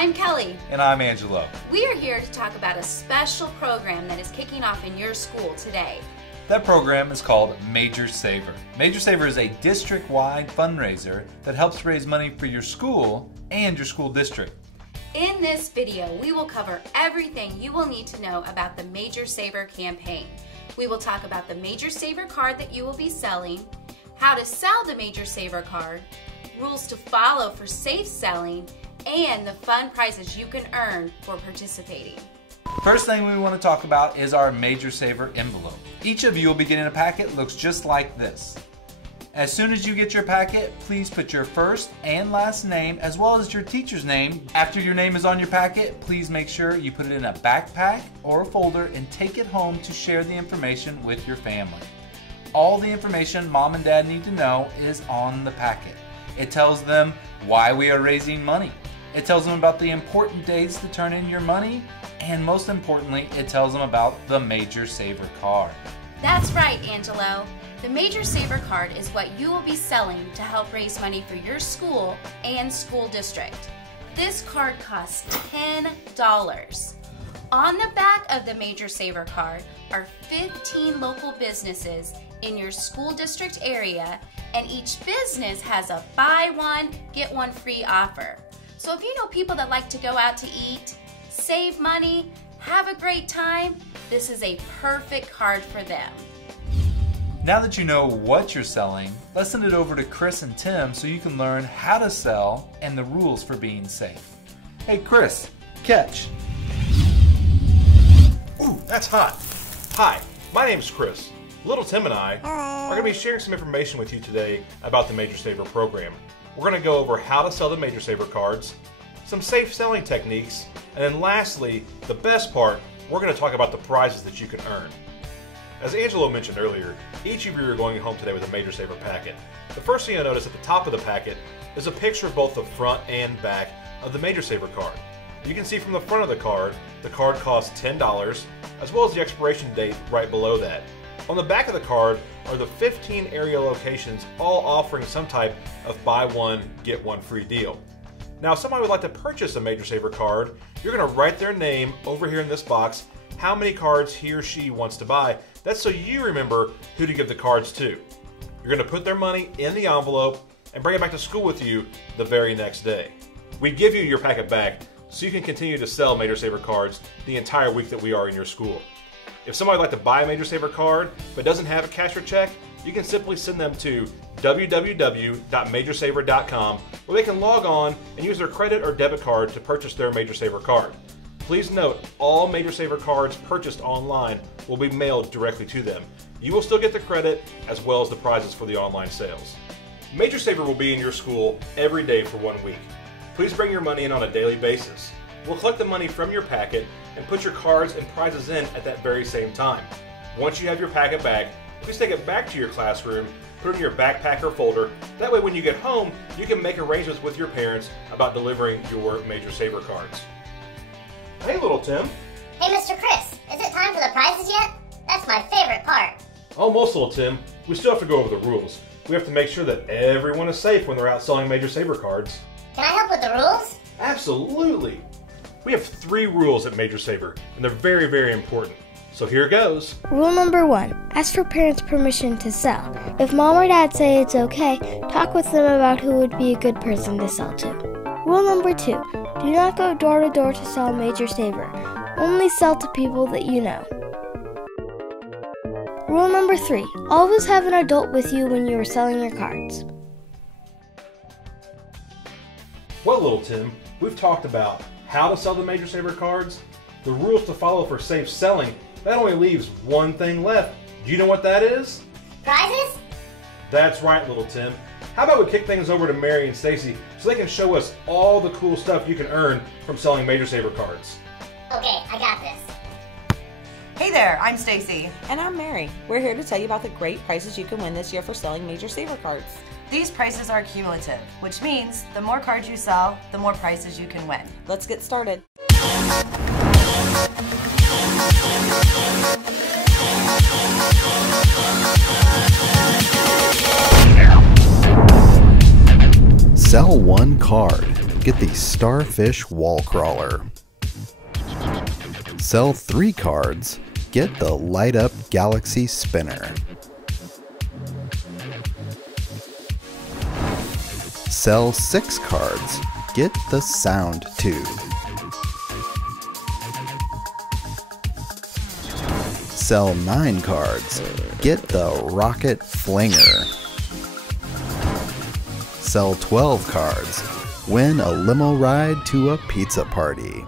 I'm Kelly. And I'm Angelo. We are here to talk about a special program that is kicking off in your school today. That program is called Major Saver. Major Saver is a district-wide fundraiser that helps raise money for your school and your school district. In this video, we will cover everything you will need to know about the Major Saver campaign. We will talk about the Major Saver card that you will be selling, how to sell the Major Saver card, rules to follow for safe selling, and the fun prizes you can earn for participating. First thing we want to talk about is our Major Saver envelope. Each of you will be getting a packet that looks just like this. As soon as you get your packet, please put your first and last name as well as your teacher's name. After your name is on your packet, please make sure you put it in a backpack or a folder and take it home to share the information with your family. All the information Mom and Dad need to know is on the packet. It tells them why we are raising money. It tells them about the important dates to turn in your money, and most importantly, it tells them about the Major Saver card. That's right, Angelo. The Major Saver card is what you will be selling to help raise money for your school and school district. This card costs $10. On the back of the Major Saver card are 15 local businesses in your school district area, and each business has a buy one, get one free offer. So if you know people that like to go out to eat, save money, have a great time, this is a perfect card for them. Now that you know what you're selling, let's send it over to Chris and Tim so you can learn how to sell and the rules for being safe. Hey Chris, catch. Ooh, that's hot. Hi, my name's Chris. Little Tim and I are going to be sharing some information with you today about the Major Saver program. We're going to go over how to sell the Major Saver cards, some safe selling techniques, and then lastly, the best part, we're going to talk about the prizes that you can earn. As Angelo mentioned earlier, each of you are going home today with a Major Saver packet. The first thing you'll notice at the top of the packet is a picture of both the front and back of the Major Saver card. You can see from the front of the card costs $10, as well as the expiration date right below that. On the back of the card are the 15 area locations, all offering some type of buy one, get one free deal. Now, if somebody would like to purchase a Major Saver card, you're going to write their name over here in this box, how many cards he or she wants to buy. That's so you remember who to give the cards to. You're going to put their money in the envelope and bring it back to school with you the very next day. We give you your packet back so you can continue to sell Major Saver cards the entire week that we are in your school. If somebody would like to buy a Major Saver card but doesn't have a cash or check, you can simply send them to www.majorsaver.com where they can log on and use their credit or debit card to purchase their Major Saver card. Please note, all Major Saver cards purchased online will be mailed directly to them. You will still get the credit as well as the prizes for the online sales. Major Saver will be in your school every day for 1 week. Please bring your money in on a daily basis. We'll collect the money from your packet and put your cards and prizes in at that very same time. Once you have your packet back, please take it back to your classroom, put it in your backpack or folder. That way when you get home, you can make arrangements with your parents about delivering your Major Saver cards. Hey, little Tim. Hey, Mr. Chris, is it time for the prizes yet? That's my favorite part. Almost, little Tim. We still have to go over the rules. We have to make sure that everyone is safe when they're out selling Major Saver cards. Can I help with the rules? Absolutely. We have 3 rules at Major Saver, and they're very, very important. So here goes. Rule number 1. Ask for parents' permission to sell. If mom or dad say it's okay, talk with them about who would be a good person to sell to. Rule number 2. Do not go door to door to sell Major Saver. Only sell to people that you know. Rule number 3. Always have an adult with you when you are selling your cards. Well, little Tim, we've talked about how to sell the Major Saver cards, the rules to follow for safe selling. That only leaves one thing left. Do you know what that is? Prizes? That's right, little Tim. How about we kick things over to Mary and Stacy so they can show us all the cool stuff you can earn from selling Major Saver cards. Okay, I got this. Hey there, I'm Stacy. And I'm Mary. We're here to tell you about the great prizes you can win this year for selling Major Saver cards. These prizes are cumulative, which means the more cards you sell, the more prizes you can win. Let's get started. Sell one card. Get the Starfish Wall Crawler. Sell 3 cards. Get the Light Up Galaxy Spinner. Sell 6 cards. Get the Sound Tube. Sell 9 cards. Get the Rocket Flinger. Sell 12 cards. Win a limo ride to a pizza party.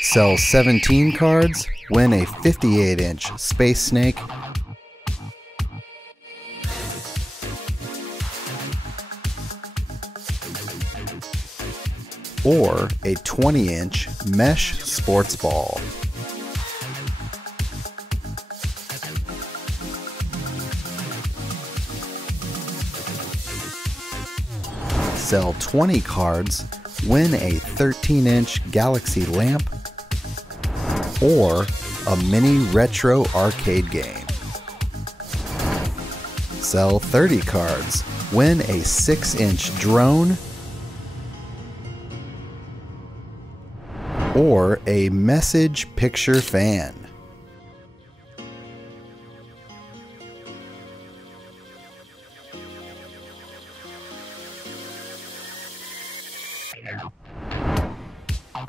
Sell 17 cards, win a 58-inch Space Snake. Or a 20-inch mesh sports ball. Sell 20 cards, win a 13-inch Galaxy lamp, or a mini retro arcade game. Sell 30 cards, win a 6-inch drone, or a message picture fan.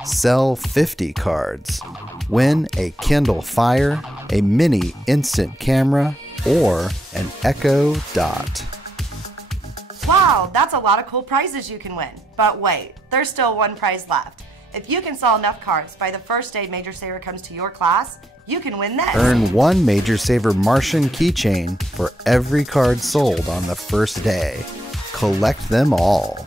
Sell 50 cards. Win a Kindle Fire, a mini instant camera, or an Echo Dot. Wow, that's a lot of cool prizes you can win. But wait, there's still one prize left. If you can sell enough cards by the first day Major Saver comes to your class, you can win this. Earn 1 Major Saver Martian keychain for every card sold on the first day. Collect them all.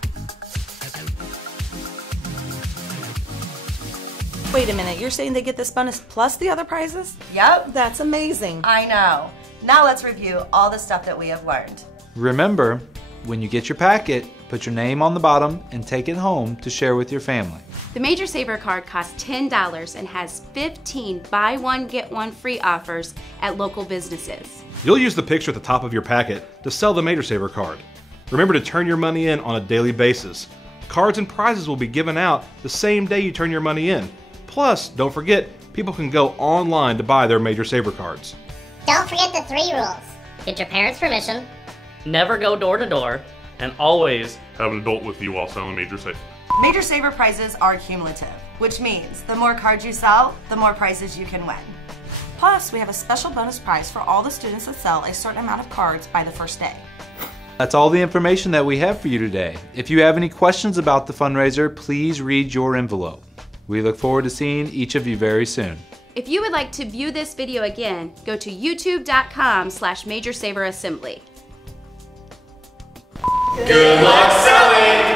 Wait a minute, you're saying they get this bonus plus the other prizes? Yep. That's amazing. I know. Now let's review all the stuff that we have learned. Remember, when you get your packet, put your name on the bottom and take it home to share with your family. The Major Saver card costs $10 and has 15 buy one get one free offers at local businesses. You'll use the picture at the top of your packet to sell the Major Saver card. Remember to turn your money in on a daily basis. Cards and prizes will be given out the same day you turn your money in. Plus, don't forget, people can go online to buy their Major Saver cards. Don't forget the 3 rules. Get your parents' permission. Never go door to door. And always have an adult with you while selling Major Saver. Major Saver prizes are cumulative, which means the more cards you sell, the more prizes you can win. Plus, we have a special bonus prize for all the students that sell a certain amount of cards by the first day. That's all the information that we have for you today. If you have any questions about the fundraiser, please read your envelope. We look forward to seeing each of you very soon. If you would like to view this video again, go to youtube.com/MajorSaverAssembly. Good luck selling!